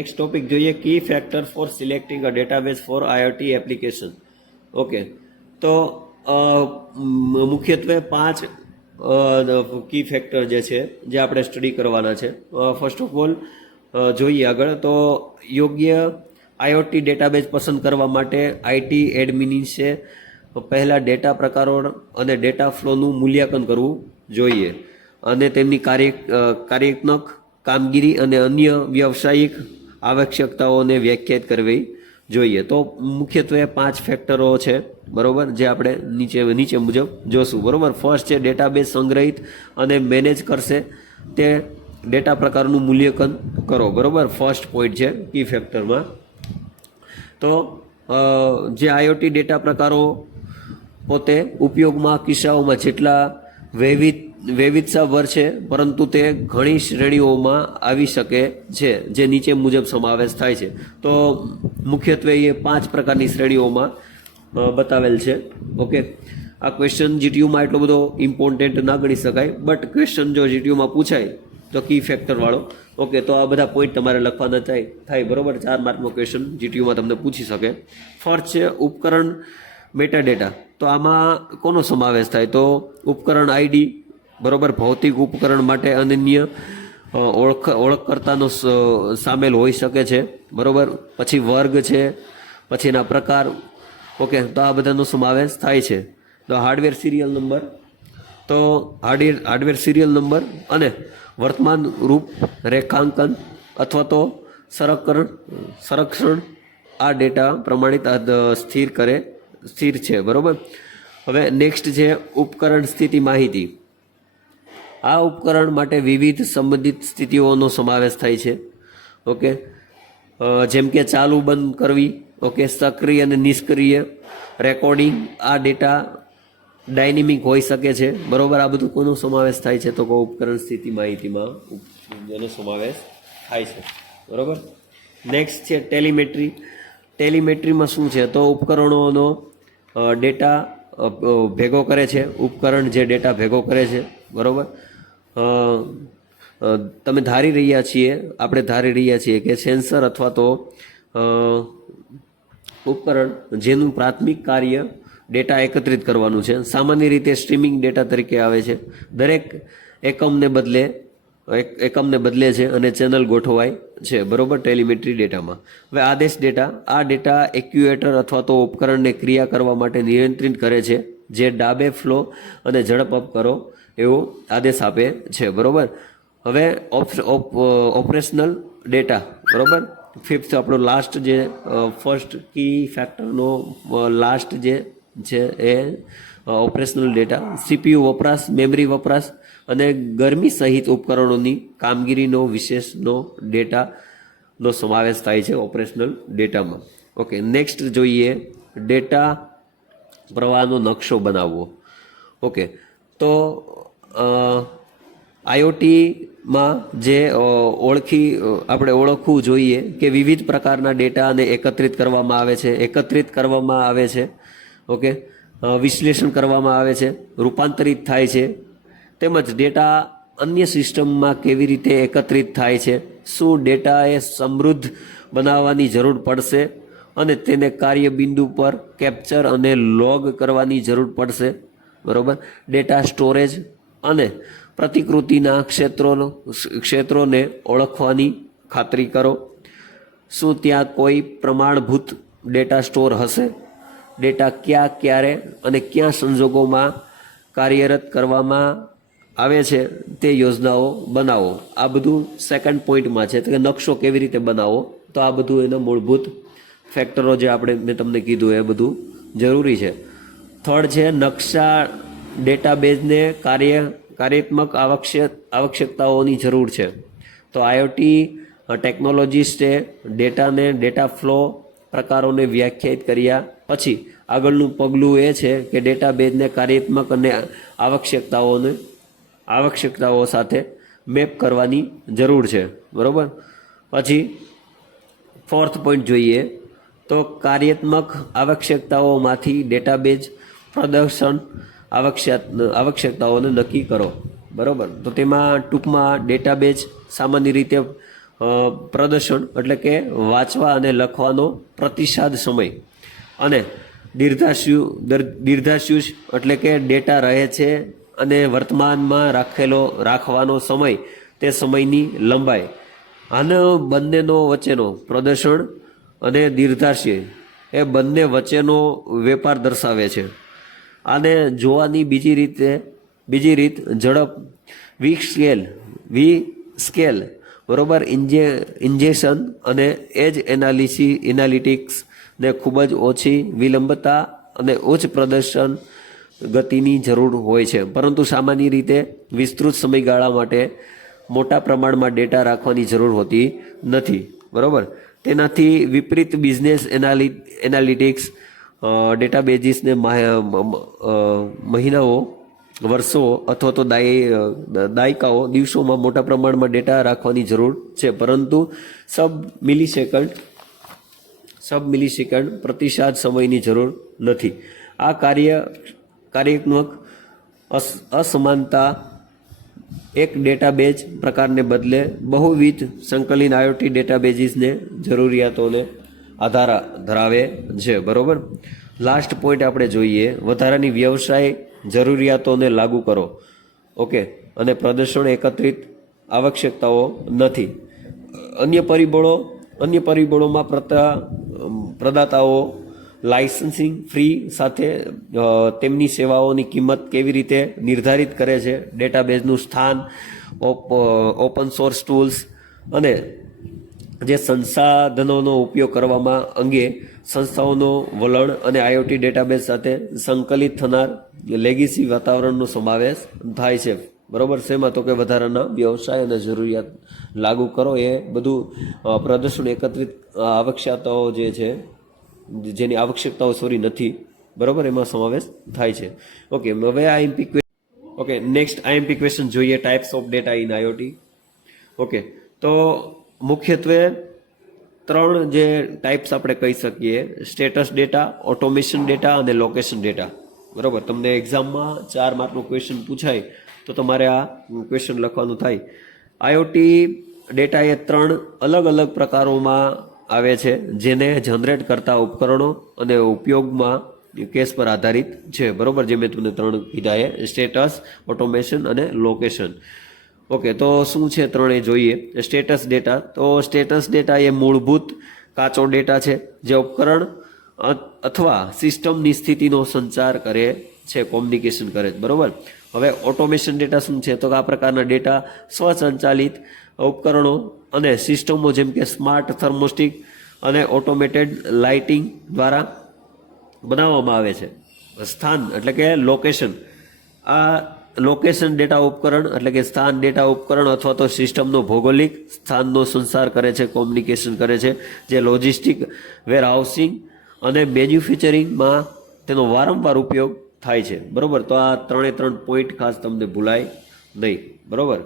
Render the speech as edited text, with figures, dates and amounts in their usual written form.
Next topic જોઈએ, key factor for selecting a database for IoT application. Okay, તો મુખ્યત્વે 5 કી factor જે છે જે આપણે સ્ટડી કરવાના છે. ફર્સ્ટ ઓફ ઓલ જોઈએ આગળ, તો યોગ્ય આઈઓટી ડેટાબેઝ પસંદ કરવા માટે આઈટી એડમિનિસે પહેલાં ડેટા પ્રકારો અને ડેટા ફ્લોનું મૂલ્યાંકન કરવું જોઈએ અને તેમની કાર્યાત્મક કામગીરી અને અન્ય વ્યવસાયિક આવશ્યકતાઓને વ્યાખ્યાયિત કરવી જોઈએ. તો મુખ્યત્વે 5 ફેક્ટરો છે, બરોબર, જે આપણે નીચે મુજબ જોશું. બરોબર, ફર્સ્ટ છે ડેટાબેઝ સંગ્રહિત અને મેનેજ કરશે તે ડેટા પ્રકારનું મૂલ્યાંકન કરો. બરોબર, ફર્સ્ટ પોઈન્ટ છે કી ફેક્ટરમાં. તો જે આઈઓટી ડેટા પ્રકારો પોતે ઉપયોગમાં કિસ્સાઓમાં જેટલા વૈવિધ્યસભર છે, પરંતુ તે ઘણી શ્રેણીઓમાં આવી શકે છે, જે નીચે મુજબ સમાવેશ થાય છે. તો મુખ્યત્વે એ 5 પ્રકારની શ્રેણીઓમાં બતાવેલ છે. ઓકે, આ ક્વેશ્ચન જીટીયુમાં એટલો બધો ઇમ્પોર્ટન્ટ ના ગણી શકાય, બટ ક્વેશ્ચન જો જીટીયુમાં પૂછાય તો કી ફેક્ટર વાળો, ઓકે, તો આ બધા પોઈન્ટ તમારે લખવાના થાય. બરોબર, 4 માર્કનો ક્વેશ્ચન જીટીયુમાં તમને પૂછી શકે. ફર્સ્ટ છે ઉપકરણ મેટા ડેટા. તો આમાં કોનો સમાવેશ થાય? તો ઉપકરણ આઈડી, બરોબર, ભૌતિક ઉપકરણ માટે અનન્ય ઓળખકર્તાનો સામેલ હોઈ શકે છે. બરોબર, પછી વર્ગ છે, પછી એના પ્રકાર. ઓકે, તો આ બધાનો સમાવેશ થાય છે. તો હાર્ડવેર સિરિયલ નંબર, તો હાર્ડવેર સિરિયલ નંબર અને વર્તમાન રૂપ રેખાંકન અથવા તો સંરક્ષણ આ ડેટા પ્રમાણિત સ્થિર છે. બરોબર, હવે નેક્સ્ટ છે ઉપકરણ સ્થિતિ માહિતી. આ ઉપકરણ માટે વિવિધ સંબંધિત સ્થિતિઓનો સમાવેશ થાય છે. ઓકે, જેમ કે ચાલુ બંધ કરવી, ઓકે, સક્રિય અને નિષ્ક્રિય રેકોર્ડિંગ. આ ડેટા ડાયનેમિક હોઈ શકે છે. બરોબર, આ બધું કોનો સમાવેશ થાય છે? તો ઉપકરણ સ્થિતિ માહિતીમાં એનો સમાવેશ થાય છે. બરોબર, નેક્સ્ટ છે ટેલિમેટ્રી. ટેલિમેટ્રીમાં શું છે? તો ઉપકરણોનો ડેટા ભેગો કરે છે. ઉપકરણ જે ડેટા ભેગો કરે છે. બરોબર, આપણે ધારી રહ્યા છીએ કે સેન્સર અથવા તો ઉપકરણ જેનું પ્રાથમિક કાર્ય ડેટા એકત્રિત કરવાનું છે, સામાન્ય રીતે સ્ટ્રીમિંગ ડેટા તરીકે આવે છે. દરેક એકમને બદલે છે અને ચેનલ ગોઠવાય છે. બરોબર, ટેલિમેટ્રી ડેટામાં. હવે આદેશ ડેટા. આ ડેટા એક્યુએટર અથવા તો ઉપકરણને ક્રિયા કરવા માટે નિયંત્રિત કરે છે, જે ડાબે ફ્લો અને ઝડપ અપ કરો એવો આદેશ આપે છે. બરોબર, હવે ઓપરેશનલ ડેટા. બરોબર, ફિફ્થ આપણો લાસ્ટ જે ફર્સ્ટ કી ફેક્ટરનો લાસ્ટ જે છે એ ઓપરેશનલ ડેટા. સીપીયુ વપરાશ, મેમરી વપરાશ અને ગરમી સહિત ઉપકરણોની કામગીરીનો વિશેષનો ડેટાનો સમાવેશ થાય છે ઓપરેશનલ ડેટામાં. ઓકે, નેક્સ્ટ જોઈએ ડેટા પ્રવાહનો નકશો બનાવવો. ઓકે, તો આઈઓટીમાં જે આપણે ઓળખવું જોઈએ કે વિવિધ પ્રકારના ડેટાને એકત્રિત કરવામાં આવે છે. ઓકે, વિશ્લેષણ કરવામાં આવે છે, રૂપાંતરિત થાય છે, તેમજ ડેટા અન્ય સિસ્ટમમાં કેવી રીતે એકત્રિત થાય છે, શું ડેટાએ સમૃદ્ધ બનાવવાની જરૂર પડશે અને તેને કાર્ય બિંદુ પર કેપ્ચર અને લોગ કરવાની જરૂર પડશે. બરોબર, ડેટા સ્ટોરેજ અને પ્રતિકૃતિના ક્ષેત્રોને ઓળખવાની ખાતરી કરો. શું ત્યાં કોઈ પ્રમાણભૂત ડેટા સ્ટોર હશે? ડેટા ક્યાં, ક્યારે અને કયા સંજોગોમાં કાર્યરત કરવામાં આવે છે તે યોજનાઓ બનાવો. આ બધું સેકન્ડ પોઈન્ટમાં છે કે નકશો કેવી રીતે બનાવો. તો આ બધું એના મૂળભૂત ફેક્ટરો જે મેં તમને કીધું એ બધું જરૂરી છે. થર્ડ છે નકશા. ડેટાબેઝને કાર્યાત્મક આવશ્યકતાઓની જરૂર છે. તો આઈઓટી ટેકનોલોજીસ્ટે ડેટા ફ્લો પ્રકારોને વ્યાખ્યાયિત કર્યા પછી આગળનું પગલું એ છે કે ડેટાબેઝને કાર્યાત્મક અને આવશ્યકતાઓ સાથે મેપ કરવાની જરૂર છે. બરોબર, પછી ફોર્થ પોઈન્ટ જોઈએ તો કાર્યાત્મક આવશ્યકતાઓમાંથી ડેટાબેઝ પ્રદર્શન આવશ્યકતાઓને નક્કી કરો. બરોબર, તો તેમાં ટૂંકમાં ડેટાબેઝ સામાન્ય રીતે પ્રદર્શન એટલે કે વાંચવા અને લખવાનો પ્રતિસાદ સમય, અને દીર્ઘાયુષ એટલે કે ડેટા રહે છે અને વર્તમાનમાં રાખવાનો સમય, તે સમયની લંબાઈ. આના બંનેનો વચ્ચેનો પ્રદર્શન અને દીર્ઘાયુષ્ય એ બંને વચ્ચેનો વેપાર દર્શાવે છે. આને જોવાની બીજી રીત ઝડપ, વી સ્કેલ, બરોબર, ઇન્જેક્શન અને એજ એનાલિટિક્સ ને ખૂબ જ ઓછી વિલંબતા અને ઉચ્ચ પ્રદર્શન ગતિની જરૂર હોય છે, પરંતુ સામાન્ય રીતે વિસ્તૃત સમયગાળા માટે મોટા પ્રમાણમાં ડેટા રાખવાની જરૂર હોતી નથી, બરોબર. તેનાથી વિપરીત બિઝનેસ એનાલિટિક્સ ડેટાબેઝીસને મહિનાઓ, વર્ષો અથવા તો દાયકાઓ, દિવસોમાં મોટા પ્રમાણમાં ડેટા રાખવાની જરૂર છે, પરંતુ સબ મિલિસેકન્ડ પ્રતિસાદ સમયની જરૂર નથી. આ કાર્યાત્મક અસમાનતા એક ડેટાબેઝ પ્રકારને બદલે બહુવિધ સંકલિત આઈઓટી ડેટાબેઝીસને જરૂરિયાતોને આધાર ધરાવે છે, બરોબર. લાસ્ટ પોઈન્ટ આપણે જોઈએ, વધારાની વ્યવસાય જરૂરિયાતોને લાગુ કરો. ઓકે, અને પ્રદર્શન એકત્રિત આવશ્યકતાઓ નથી. અન્ય પરિબળોમાં પ્રદાતાઓ લાઇસન્સિંગ ફી સાથે તેમની સેવાઓની કિંમત કેવી રીતે નિર્ધારિત કરે છે, ડેટાબેઝનું સ્થાન, ઓપન સોર્સ ટૂલ્સ અને જે સંસાધનોનો ઉપયોગ કરવામાં અંગે સંસ્થાઓનો વલણ અને આઈઓટી ડેટાબેઝ સાથે સંકલિત થનાર લેગેસી વાતાવરણનો સમાવેશ થાય છે, બરોબર. શેમાં? તો કે વધારાના વ્યવસાય અને જરૂરિયાત લાગુ કરો. એ બધું પ્રદર્શન એકત્રિત આવશ્યકતાઓ જે છે, જેની આવશ્યકતાઓ નથી, બરોબર, એમાં સમાવેશ થાય છે. ઓકે, હવે નેક્સ્ટ આઈએમપી ક્વેશ્ચન જોઈએ, types of data in IoT. Okay, તો મુખ્યત્વે 3 જે ટાઈપ્સ આપણે કહી શકીએ: સ્ટેટસ ડેટા, ઓટોમેશન ડેટા અને લોકેશન ડેટા, બરોબર. તમને એક્ઝામમાં 4 માર્કનું ક્વેશ્ચન પૂછાય તો તમારે આ ક્વેશ્ચન લખવાનું થાય. આઈઓટી ડેટા એ 3 અલગ અલગ પ્રકારોમાં આવે છે, જેને જનરેટ કરતા ઉપકરણો અને ઉપયોગમાં કેસ પર આધારિત છે, બરોબર. જે મેં તમને 3 કીધા એ સ્ટેટસ, ઓટોમેશન અને લોકેશન. ઓકે, તો શું છે 3 એ જોઈએ. સ્ટેટસ ડેટા, તો સ્ટેટસ ડેટા એ મૂળભૂત કાચો ડેટા છે જે ઉપકરણ અથવા સિસ્ટમની સ્થિતિનો સંચાર કરે છે, કોમ્યુનિકેશન કરે છે, બરોબર. હવે ઓટોમેશન ડેટા શું છે? તો આ પ્રકારના ડેટા સ્વસંચાલિત ઉપકરણો અને સિસ્ટમો જેમ કે સ્માર્ટ થર્મોસ્ટિક અને ઓટોમેટેડ લાઇટિંગ દ્વારા બનાવવામાં આવે છે. સ્થાન એટલે કે લોકેશન, આ લોકેશન ડેટા ઉપકરણ એટલે કે સ્થાન ડેટા ઉપકરણ અથવા તો સિસ્ટમનો ભૌગોલિક સ્થાનનો સંચાર કરે છે, કોમ્યુનિકેશન કરે છે, જે લોજિસ્ટિક, વેરહાઉસિંગ અને મેન્યુફેક્ચરિંગમાં તેનો વારંવાર ઉપયોગ થાય છે, બરોબર. તો આ 3 પોઈન્ટ ખાસ તમને ભૂલાય નહીં, બરોબર.